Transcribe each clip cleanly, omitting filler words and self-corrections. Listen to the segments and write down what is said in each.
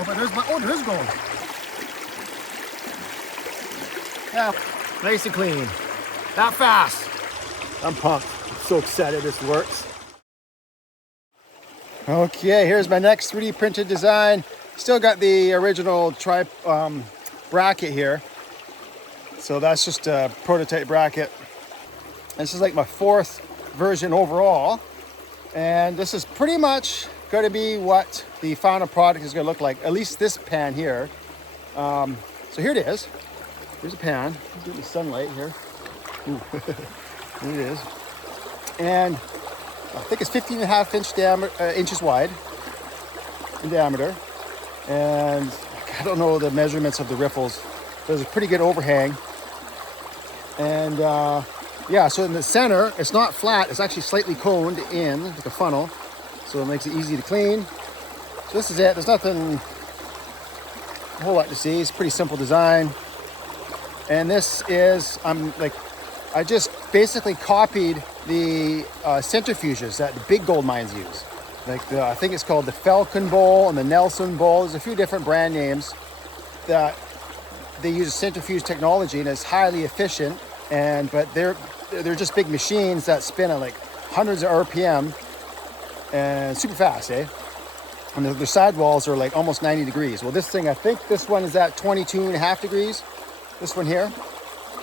Oh, but there is gold. Yeah, nice and clean. That fast. I'm pumped. I'm so excited this works. Okay, here's my next 3D printed design. Still got the original bracket here. So that's just a prototype bracket. This is like my 4th version overall. And this is pretty much going to be what the final product is going to look like. At least this pan here. So here it is. Here's a pan. Get the sunlight here. Ooh. Here it is. And I think it's 15.5 inches wide in diameter. And I don't know the measurements of the riffles. There's a pretty good overhang. And yeah, so in the center, it's not flat. It's actually slightly coned in, like a funnel. So it makes it easy to clean. So this is it. There's nothing a whole lot to see. It's a pretty simple design. And this is, I just basically copied the centrifuges that the big gold mines use. I think it's called the Falcon Bowl and the Nelson Bowl. There's a few different brand names that they use centrifuge technology, and it's highly efficient. But they're just big machines that spin at like hundreds of RPM and super fast, eh? And their sidewalls are like almost 90 degrees. Well, this thing, I think this one is at 22.5 degrees. This one here,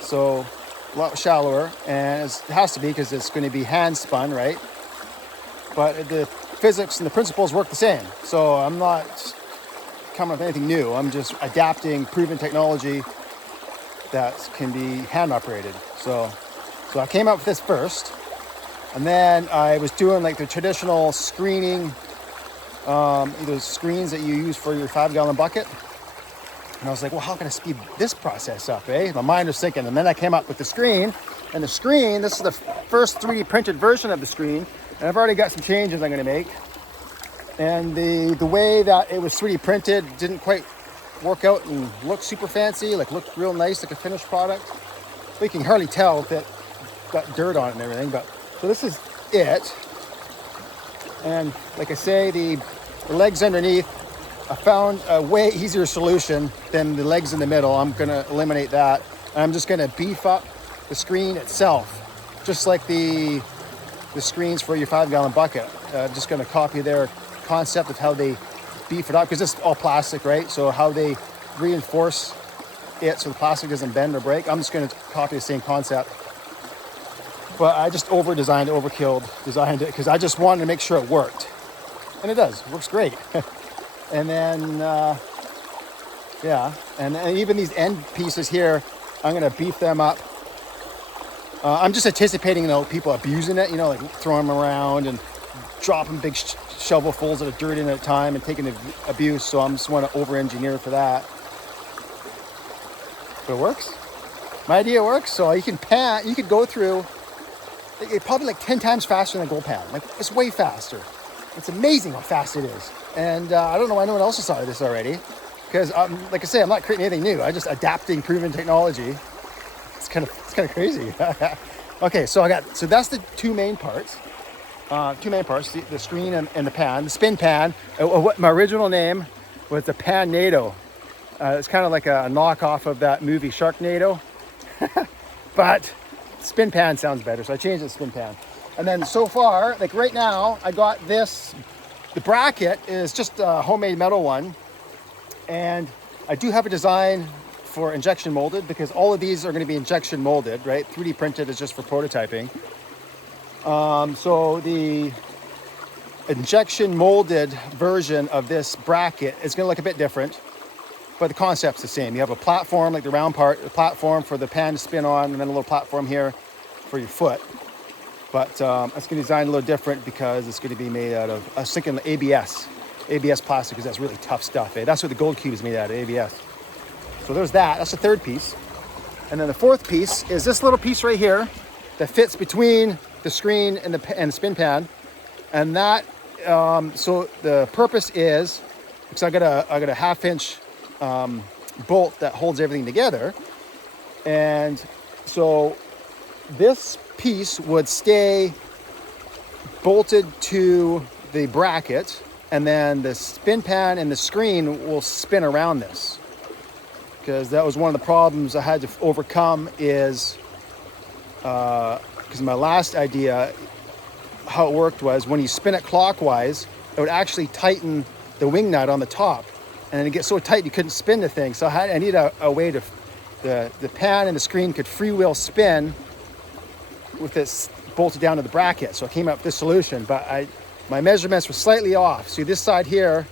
so a lot shallower, and it has to be because it's going to be hand spun, right? But the physics and the principles work the same. So I'm not coming up with anything new. I'm just adapting proven technology that can be hand operated. So I came up with this first, and then I was doing like the traditional screening, either screens that you use for your 5-gallon bucket. And I was like, well, how can I speed this process up, eh? My mind was thinking, and then I came up with the screen. And the screen, this is the first 3D printed version of the screen, and I've already got some changes I'm going to make. And the way that it was 3D printed didn't quite work out and look super fancy, like looked real nice, like a finished product. But you can hardly tell if it got dirt on it and everything. But so this is it. And like I say, the legs underneath, I found a way easier solution than the legs in the middle. I'm going to eliminate that. And I'm just going to beef up the screen itself, just like the screens for your 5-gallon bucket. I'm just going to copy their concept of how they beef it up, because it's all plastic, right? So how they reinforce it so the plastic doesn't bend or break. I'm just going to copy the same concept. But I just designed it because I just wanted to make sure it worked. And it does. It works great. And then, yeah. And even these end pieces here, I'm going to beef them up. I'm just anticipating, people abusing it, like throwing them around and dropping big shovelfuls of dirt in at a time and taking the abuse. So I'm just want to over-engineer for that. But it works. My idea works. So you could go through probably like 10 times faster than a gold pan. Like, it's way faster. It's amazing how fast it is. And I don't know why no one else has started this already. Because, like I say, I'm not creating anything new. I'm just adapting proven technology. It's kind of crazy. Okay, so that's the two main parts. The screen and the pan, the spin pan. What my original name was the Pan-nado. It's kind of like a knockoff of that movie Sharknado. But spin pan sounds better, so I changed it to spin pan. And then so far, like right now, I got this. The bracket is just a homemade metal one. And I do have a design for injection molded, because all of these are going to be injection molded, right? 3D printed is just for prototyping. So the injection molded version of this bracket is going to look a bit different, but the concept's the same. You have a platform, like the round part, a platform for the pan to spin on, and then a little platform here for your foot. But it's going to be designed a little different because it's going to be made out of, I was thinking ABS plastic, because that's really tough stuff. That's what the gold cube is made out of, ABS. So there's that. That's the third piece. And then the fourth piece is this little piece right here that fits between the screen and the spin pan. And that, so the purpose is, because I got a 1/2-inch bolt that holds everything together. And so this piece would stay bolted to the bracket, and then the spin pan and the screen will spin around this. Because that was one of the problems I had to overcome is, because my last idea, how it worked was when you spin it clockwise, it would actually tighten the wing nut on the top. And then it gets so tight you couldn't spin the thing. So I need a way to, the pan and the screen could freewheel spin with this bolted down to the bracket. So I came up with this solution, but my measurements were slightly off. See, this side here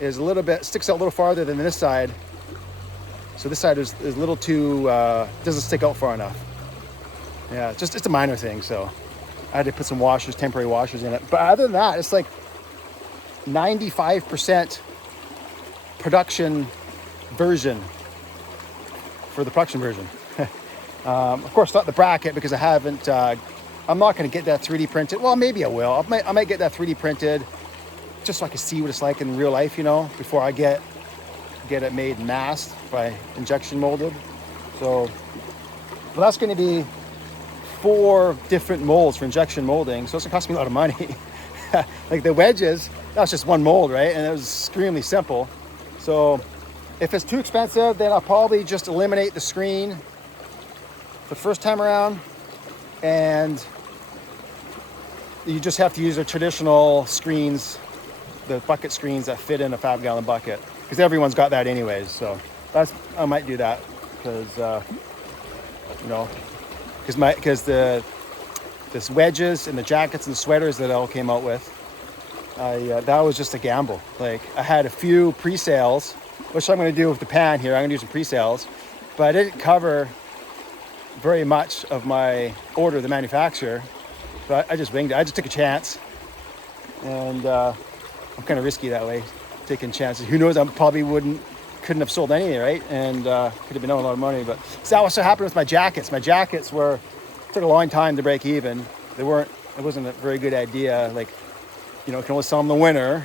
is a little bit, sticks out a little farther than this side. So this side is a little too, doesn't stick out far enough. Yeah, it's a minor thing. So I had to put some washers, temporary washers in it. But other than that, it's like 95% production version for the production version. Of course, not the bracket because I haven't, I'm not going to get that 3D printed. Well, maybe I will. I might get that 3D printed just so I can see what it's like in real life, you know, before I get it made masked by injection molded. So, well, that's going to be 4 different molds for injection molding. So it's going to cost me a lot of money. Like the wedges, that's just one mold, right? And it was extremely simple. So if it's too expensive, then I'll probably just eliminate the screen the first time around. And you just have to use the traditional screens, the bucket screens that fit in a 5-gallon bucket. Because everyone's got that anyways. So I might do that because, you know, because this wedges and the jackets and the sweaters that I all came out with, that was just a gamble. Like I had a few pre-sales, which I'm going to do with the pan here. I'm going to do some pre-sales, but I didn't cover very much of my order, the manufacturer. So I just winged it. I just took a chance, and I'm kind of risky that way, taking chances. Who knows? I probably couldn't have sold any, right? And could have been owing a lot of money. But so that was what happened with my jackets. My jackets took a long time to break even. It wasn't a very good idea. Like, you know, you can only sell them in the winter,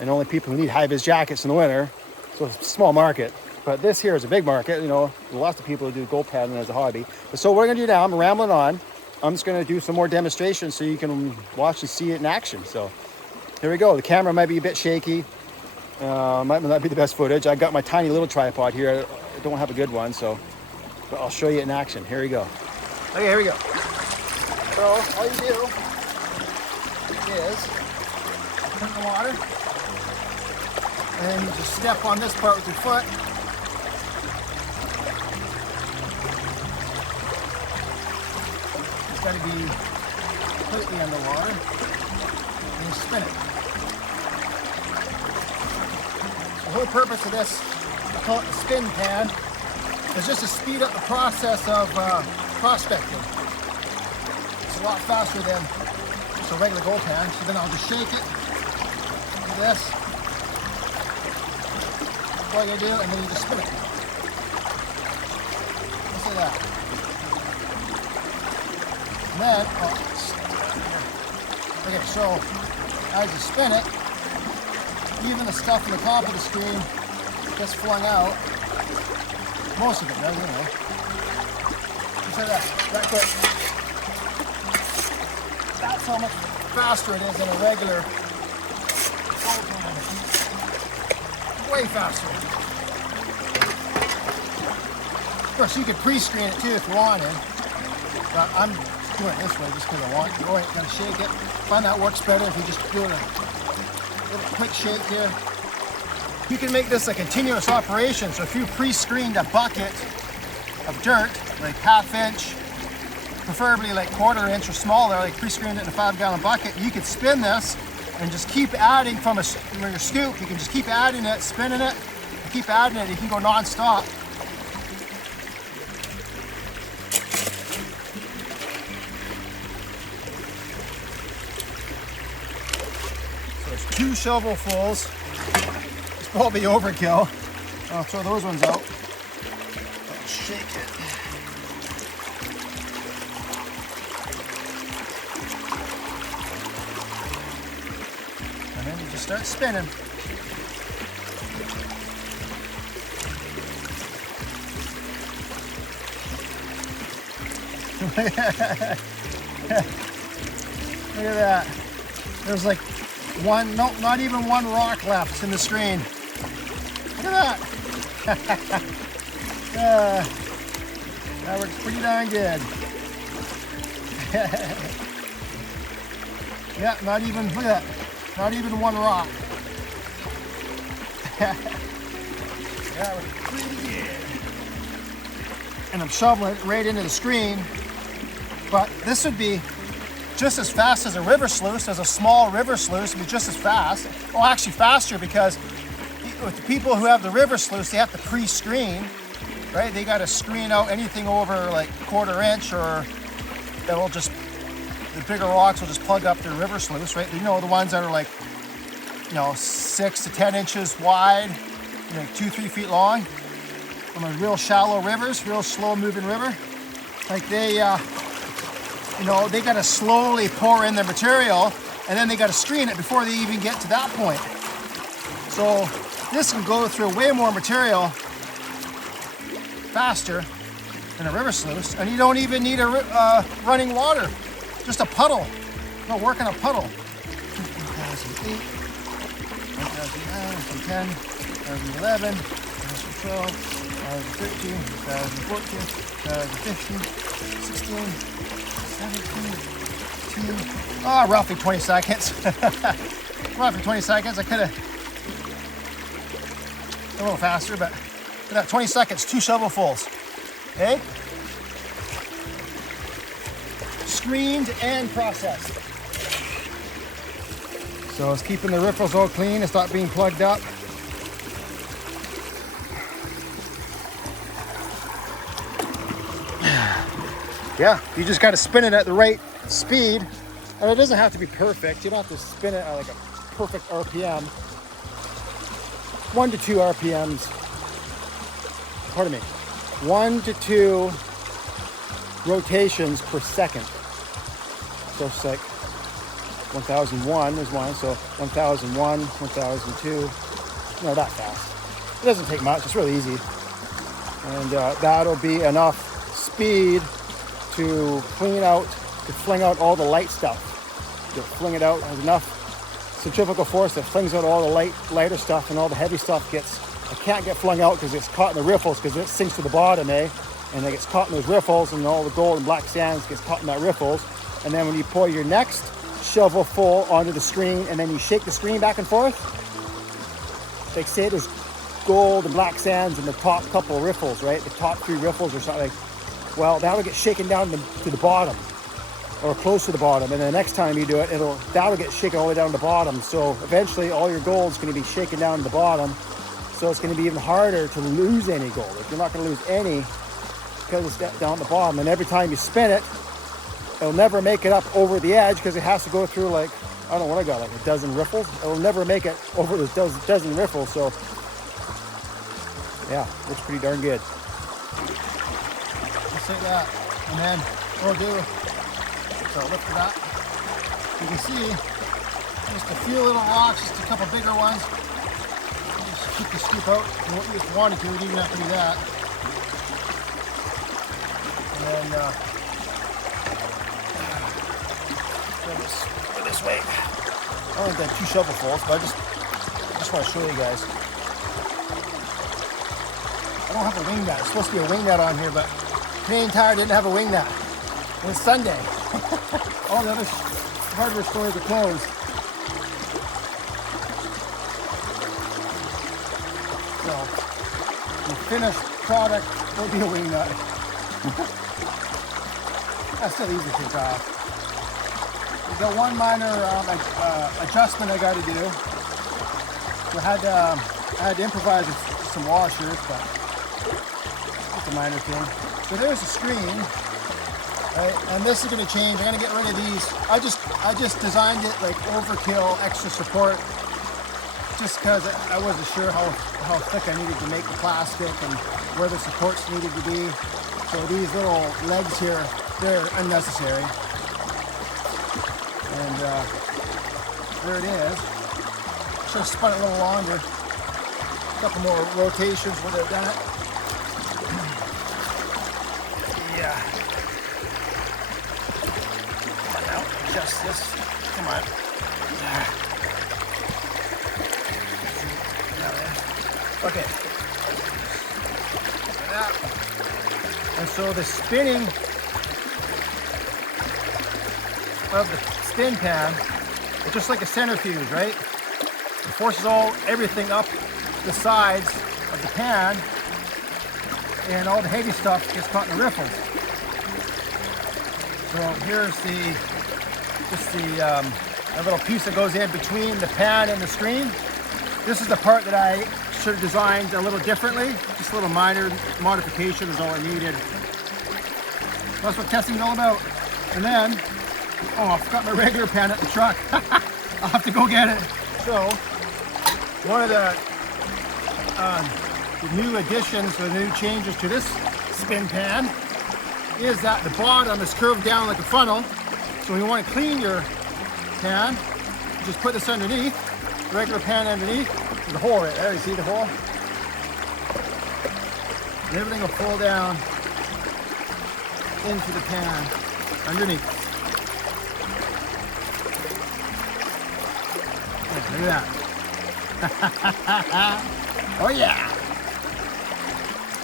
and only people who need high-vis jackets in the winter. So it's a small market. But this here is a big market. You know, lots of people who do gold padding as a hobby. But so what we're gonna do now, I'm rambling on. I'm just gonna do some more demonstrations so you can watch and see it in action. So here we go. The camera might be a bit shaky. Might not be the best footage. I got my tiny little tripod here. I don't have a good one, but I'll show you it in action. Here we go. Okay, here we go. So all you do is put in the water, and then you just step on this part with your foot. It's got to be completely underwater, and you spin it. The whole purpose of this, I call it the spin pan, is just to speed up the process of prospecting. It's a lot faster than just a regular gold pan. So then I'll just shake it, do this, that's all you do, and then you just spin it. Just like that. And then, okay, so as you spin it, even the stuff on the top of the screen gets flung out. Most of it does, you know. Just like that quick. That's how much faster it is than a regular gold pan. Way faster. Of course, you could pre-screen it too if you wanted. But I'm doing it this way just because I want to. Go ahead, kind of shake it. Find that works better if you just do it a little quick shake here. You can make this a continuous operation. So if you pre-screened a bucket of dirt, like 1/2 inch, preferably like 1/4 inch or smaller, like pre-screened it in a 5-gallon bucket, you could spin this and just keep adding from your scoop. You can just keep adding it, spinning it, and keep adding it. You can go non-stop. So there's 2 shovelfuls. It's probably overkill. I'll throw those ones out. I'll shake it. And then you just start spinning. Look at that. There's like Nope, not even one rock left in the screen. Look at that. That works pretty darn good. Yeah, not even, look at that. Not even one rock. That works pretty good. And I'm shoveling it right into the screen. But this would be just as fast as a river sluice, as a small river sluice, would be just as fast. Well, actually faster, because with the people who have the river sluice, they have to pre-screen, right? They got to screen out anything over like 1/4 inch, or it'll just, the bigger rocks will just plug up their river sluice, right? You know, the ones that are like, 6 to 10 inches wide, 2-3 feet long, from the real shallow rivers, real slow moving river. Like they got to slowly pour in their material, and then they got to screen it before they even get to that point. So this can go through way more material faster than a river sluice, and you don't even need a running water, just a puddle. No, work in a puddle. 2008, 2009, 2010, 2011, 2012, 2013, 2014, 2015, 16. 17, 18, roughly 20 seconds. Roughly 20 seconds. I could have a little faster, but for that 20 seconds, 2 shovelfuls. Okay? Screened and processed. So it's keeping the riffles all clean. It's not being plugged up. Yeah, you just got to spin it at the right speed, and it doesn't have to be perfect. You don't have to spin it at like a perfect RPM. 1 to 2 RPMs. Pardon me. 1 to 2 rotations per second. So it's like 1001 is one. So 1001, 1002. No, that fast. It doesn't take much. It's really easy, and that'll be enough speed to fling out all the light stuff. To fling it out, has enough centrifugal force that flings out all the lighter stuff, and all the heavy stuff can't get flung out because it's caught in the riffles, because it sinks to the bottom, and it gets caught in those riffles, and all the gold and black sands gets caught in that riffles. And then when you pour your next shovel full onto the screen, and then you shake the screen back and forth, like say there's gold and black sands in the top couple of riffles, right? The top 3 riffles or something. Well, that'll get shaken down to the bottom, or close to the bottom, and the next time you do it, that'll get shaken all the way down to the bottom. So eventually all your gold's going to be shaken down to the bottom, so it's going to be even harder to lose any gold. If you're not going to lose any, because it's down at the bottom, and every time you spin it, it'll never make it up over the edge, because it has to go through like, I don't know what I got, like a dozen riffles. It'll never make it over the dozen riffles. So yeah, it's pretty darn good. Like that, and then we'll do, so lift it up. You can see just a few little rocks, just a couple bigger ones. Just keep the scoop out. And what you just wanted to, you didn't have to do that. And then go this way. I only done 2 shovelfuls, but I just want to show you guys. I don't have a wing net. It's supposed to be a wing net on here, but Canadian Tire didn't have a wing net. It was Sunday. All the other hardware stores are closed. So the finished product will be a wing nut. That's still easy to take off. There's got one minor adjustment I got to do. So I had to improvise with some washers, but it's a minor thing. So there's the screen, right? And this is going to change. I'm going to get rid of these. I just designed it like overkill, extra support, just because I wasn't sure how thick I needed to make the plastic and where the supports needed to be. So these little legs here, they're unnecessary. And there it is. Should have spun it a little longer. A couple more rotations would have done it. Yeah. Come on now, adjust this. Come on. Okay. Like that. And so the spinning of the spin pan is just like a centrifuge, right? It forces everything up the sides of the pan, and all the heavy stuff gets caught in the riffles. So here's a little piece that goes in between the pan and the screen. This is the part that I should have designed a little differently. Just a little minor modification is all I needed. That's what testing is all about. And then, oh, I forgot my regular pan at the truck. I'll have to go get it. So, one of the new additions, the new changes to this spin pan is that the bottom is curved down like a funnel. So when you want to clean your pan, you just put this underneath, the regular pan underneath. There's a hole right there, you see the hole? And everything will fall down into the pan underneath. Look at that. Oh yeah!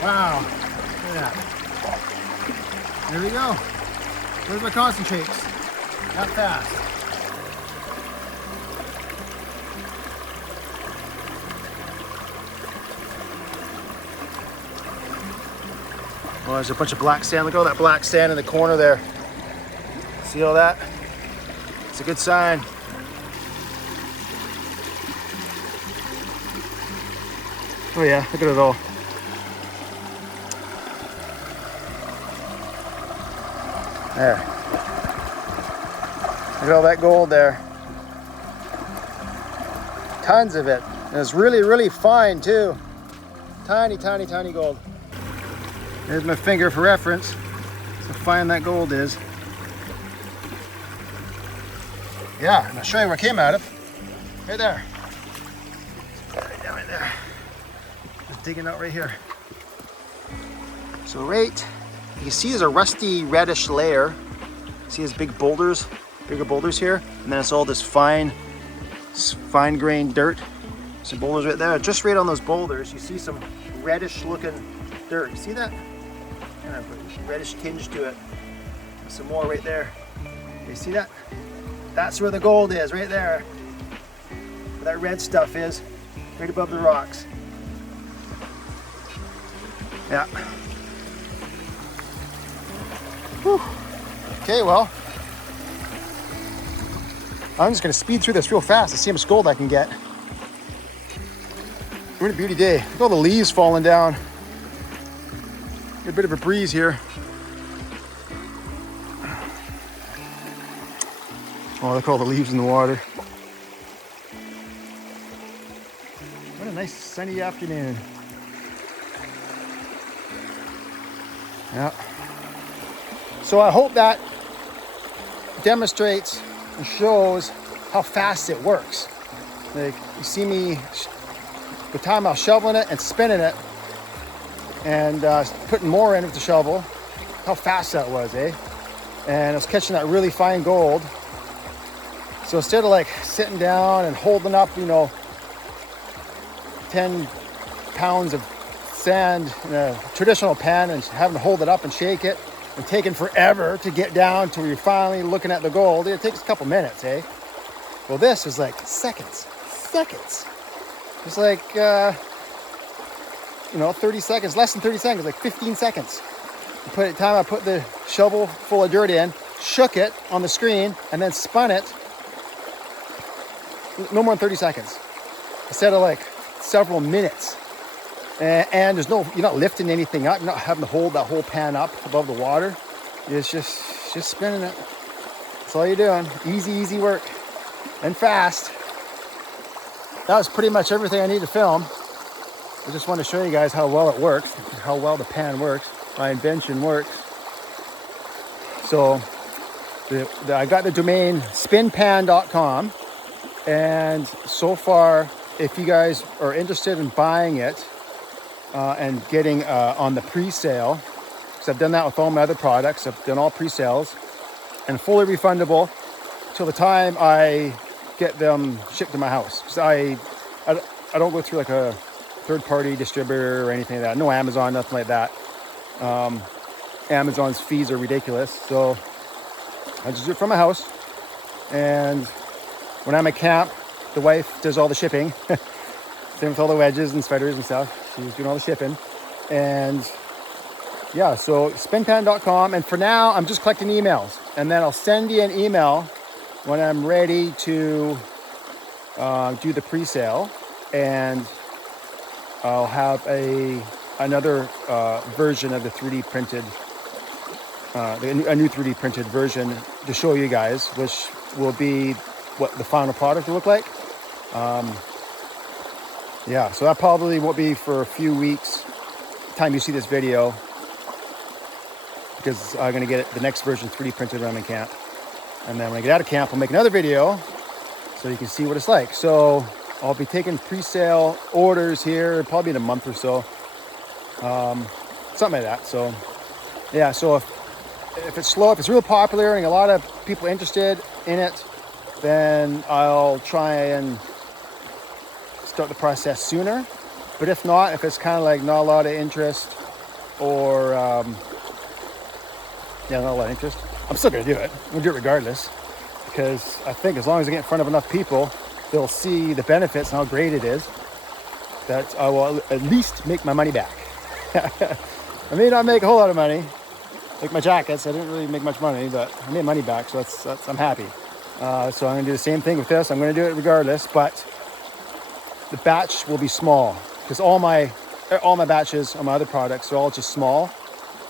Wow, look at that. There we go. There's my concentrates. Not fast. Oh, there's a bunch of black sand. Look at all that black sand in the corner there. See all that? It's a good sign. Oh yeah, look at it all. There. Look at all that gold there. Tons of it. And it's really, really fine too. Tiny, tiny, tiny gold. There's my finger for reference. So fine that gold is. Yeah, and I'll show you where it came out of. Right there. Right down right there. Just digging out right here. So right, you can see there's a rusty reddish layer. See these big boulders, bigger boulders here? And then it's all this fine-grained dirt. Some boulders right there. Just right on those boulders, you see some reddish looking dirt. You see that? Kind of a reddish tinge to it. Some more right there. You see that? That's where the gold is, right there. Where that red stuff is, right above the rocks. Yeah. Whew. Okay, well, I'm just gonna speed through this real fast to see how much gold I can get. What a beauty day. Look at all the leaves falling down. Get a bit of a breeze here. Oh, look at all the leaves in the water. What a nice sunny afternoon. Yeah. So I hope that demonstrates and shows how fast it works. Like, you see me, the time I was shoveling it and spinning it and putting more in with the shovel, how fast that was, eh? And I was catching that really fine gold. So instead of like sitting down and holding up, 10 pounds of sand in a traditional pan and having to hold it up and shake it and taking forever to get down to where you're finally looking at the gold, it takes a couple minutes, eh? Well, this was like seconds. It's like, 30 seconds, less than 30 seconds, like 15 seconds. Time I put the shovel full of dirt in, shook it on the screen, and then spun it. No more than 30 seconds. Instead of like several minutes. And there's you're not lifting anything up. You're not having to hold that whole pan up above the water. It's just spinning it. That's all you're doing. Easy work. And fast. That was pretty much everything I need to film. I just want to show you guys how well it works, how well the pan works, my invention works. So I got the domain spinpan.com, and so far, if you guys are interested in buying it and getting on the pre-sale, because I've done that with all my other products, I've done all pre-sales, and fully refundable till the time I get them shipped to my house. Because I don't go through like a third-party distributor or anything like that. No Amazon, nothing like that. Amazon's fees are ridiculous, so I just do it from my house. And when I'm at camp, the wife does all the shipping. Same with all the wedges and sweaters and stuff. She's doing all the shipping. And yeah, so spinpan.com. And for now, I'm just collecting emails. And then I'll send you an email when I'm ready to do the pre-sale. And I'll have another version of the 3D printed, a new 3D printed version to show you guys, which will be what the final product will look like. Yeah, so that probably won't be for a few weeks time you see this video, because I'm going to get the next version 3D printed when I'm in camp. And then when I get out of camp, I'll make another video so you can see what it's like. So I'll be taking pre-sale orders here probably in a month or so. Something like that. So yeah, so if it's slow, if it's real popular and a lot of people interested in it, then I'll try and start the process sooner. But if not, if it's kind of like not a lot of interest, or not a lot of interest, I'm still gonna do it. I'm gonna do it regardless, because I think as long as I get in front of enough people, they'll see the benefits and how great it is, that I will at least make my money back. I may not make a whole lot of money, like my jackets. I didn't really make much money, but I made money back, so that's I'm happy. So I'm gonna do the same thing with this. I'm gonna do it regardless, but the batch will be small, because all my batches on my other products are all just small.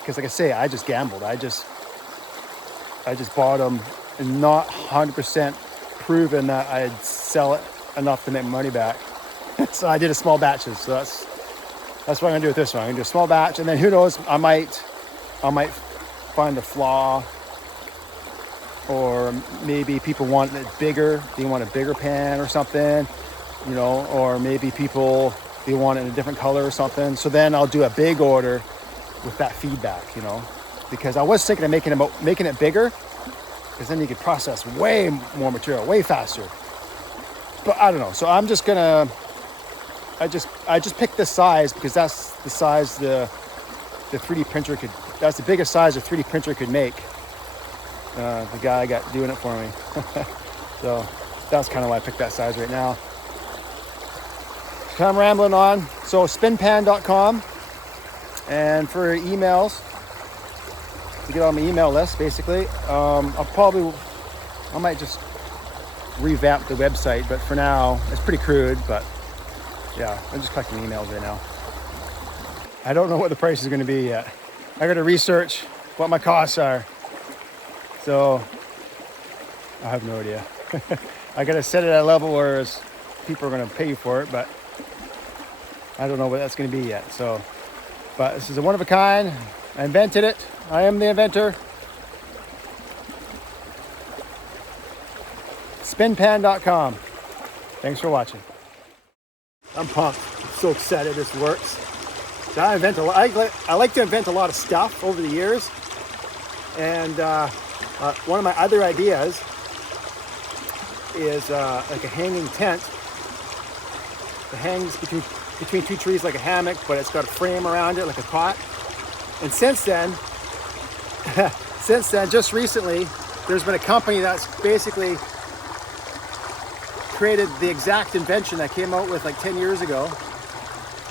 Because like I say, I just gambled. I just bought them and not 100% proven that I'd sell it enough to make money back. So I did a small batches. So that's what I'm gonna do with this one. I'm gonna do a small batch, and then who knows, I might find a flaw, or maybe people want it bigger. They want a bigger pan or something, you know, or maybe they want it in a different color or something. So then I'll do a big order with that feedback, you know, because I was thinking of making it bigger, because then you could process way more material, way faster. But I don't know. So I'm just gonna, I just picked this size because that's the size the 3D printer could, that's the biggest size a 3D printer could make. The guy got doing it for me. So that's kind of why I picked that size right now. I'm rambling on. So spinpan.com, and for emails, to get on my email list, basically, I might just revamp the website, but for now it's pretty crude. But yeah, I'm just collecting emails right now. I don't know what the price is going to be yet. I got to research what my costs are, so I have no idea. I got to set it at a level where people are going to pay for it, but I don't know what that's going to be yet. So, but this is a one of a kind. I invented it. I am the inventor. Spinpan.com. Thanks for watching. I'm pumped. I'm so excited this works. So I like to invent a lot of stuff over the years. And one of my other ideas is like a hanging tent. It hangs between two trees like a hammock, but it's got a frame around it like a cot. And since then, just recently, there's been a company that's basically created the exact invention that came out with like 10 years ago.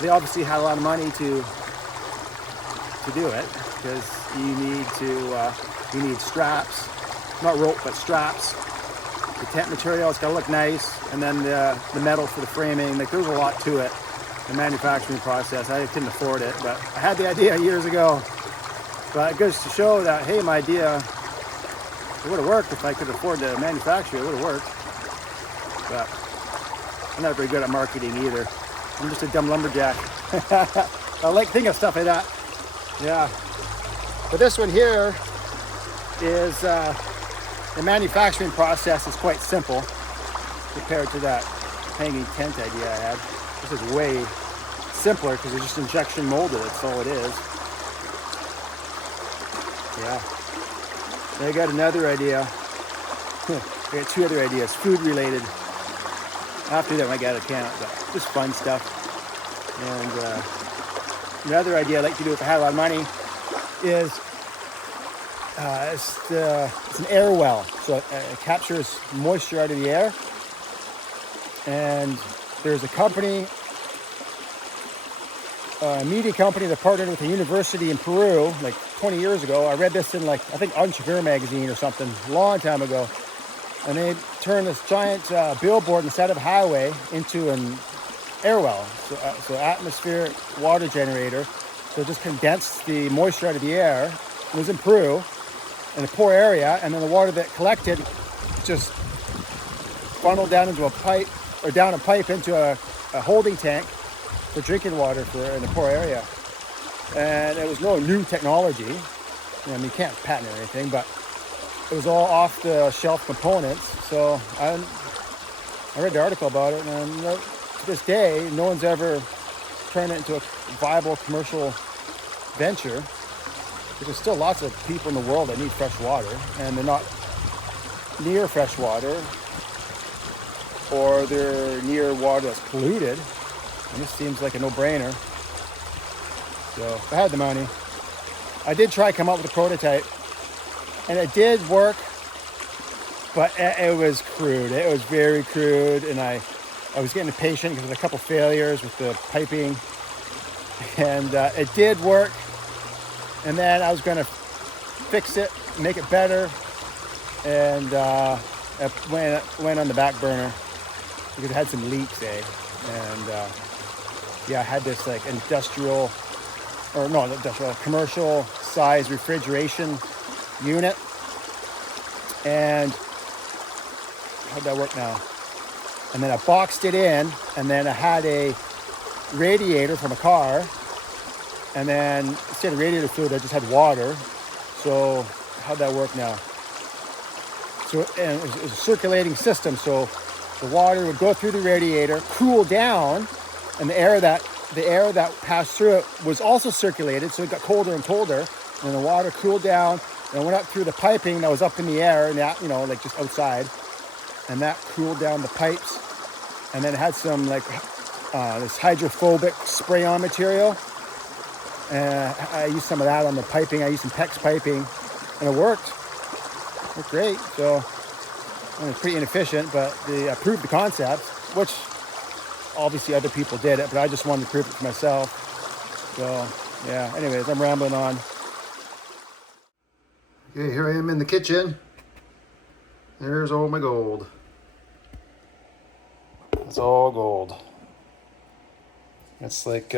They obviously had a lot of money to do it, because you need straps, not rope, but straps. The tent material, it's got to look nice, and then the metal for the framing. Like, there's a lot to it. The manufacturing process, I couldn't afford it, but I had the idea years ago. But it goes to show that, hey, my idea, it would have worked if I could afford to manufacture. It would have worked. But I'm not very good at marketing either. I'm just a dumb lumberjack. I like thinking of stuff like that. Yeah. But this one here is, the manufacturing process is quite simple compared to that hanging tent idea I had. This is way simpler because it's just injection molded. That's all it is. Yeah. I got another idea. I got two other ideas, food related. After that, when I got out of camp, but just fun stuff. And another idea I like to do if I had a lot of money is it's an air well. So it captures moisture out of the air. And there's a company, a media company that partnered with a university in Peru like 20 years ago. I read this in like, I think Entrepreneur magazine or something, a long time ago. And they turned this giant billboard instead of highway into an air well. So atmospheric water generator. So it just condensed the moisture out of the air. It was in Peru, in a poor area, and then the water that collected just funneled down into a pipe, or down a pipe into a holding tank for drinking water in a poor area. And it was no new technology. I mean, you can't patent or anything, but it was all off-the-shelf components. So I read the article about it, and to this day, no one's ever turned it into a viable commercial venture. There's still lots of people in the world that need fresh water, and they're not near fresh water, or they're near water that's polluted. And this seems like a no-brainer. So if I had the money, I did try to come up with a prototype, and it did work, but it was crude. It was very crude, and I was getting impatient because there was a couple failures with the piping, and it did work. And then I was going to fix it, make it better, and it went on the back burner because it had some leaks, And yeah, I had this like commercial size refrigeration unit. And how'd that work now? And then I boxed it in, and then I had a radiator from a car. And then instead of radiator fluid, I just had water. So how'd that work now? So and it was a circulating system. So the water would go through the radiator, cool down, and the air that passed through it was also circulated. So it got colder and colder, and the water cooled down and went up through the piping that was up in the air, and that, like just outside, and that cooled down the pipes. And then it had some like this hydrophobic spray-on material. And I used some of that on the piping. I used some PEX piping, and it worked. It worked great. So it was pretty inefficient, but I proved the concept, which obviously other people did it, but I just wanted to prove it for myself. So yeah, anyways, I'm rambling on. Okay, here I am in the kitchen. There's all my gold. It's all gold. It's like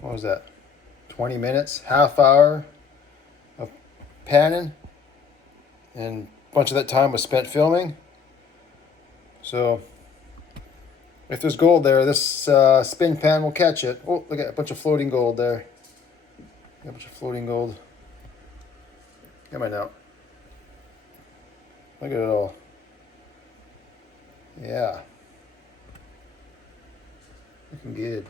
what was that? 20 minutes, half hour of panning, and a bunch of that time was spent filming. So if there's gold there, this spin pan will catch it. Oh, look at a bunch of floating gold there. A bunch of floating gold. Come on now. Look at it all. Yeah. Looking good.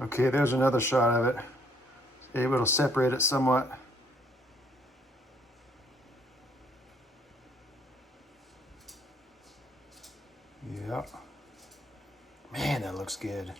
Okay, there's another shot of it. Able to separate it somewhat. Yeah. Man, that looks good.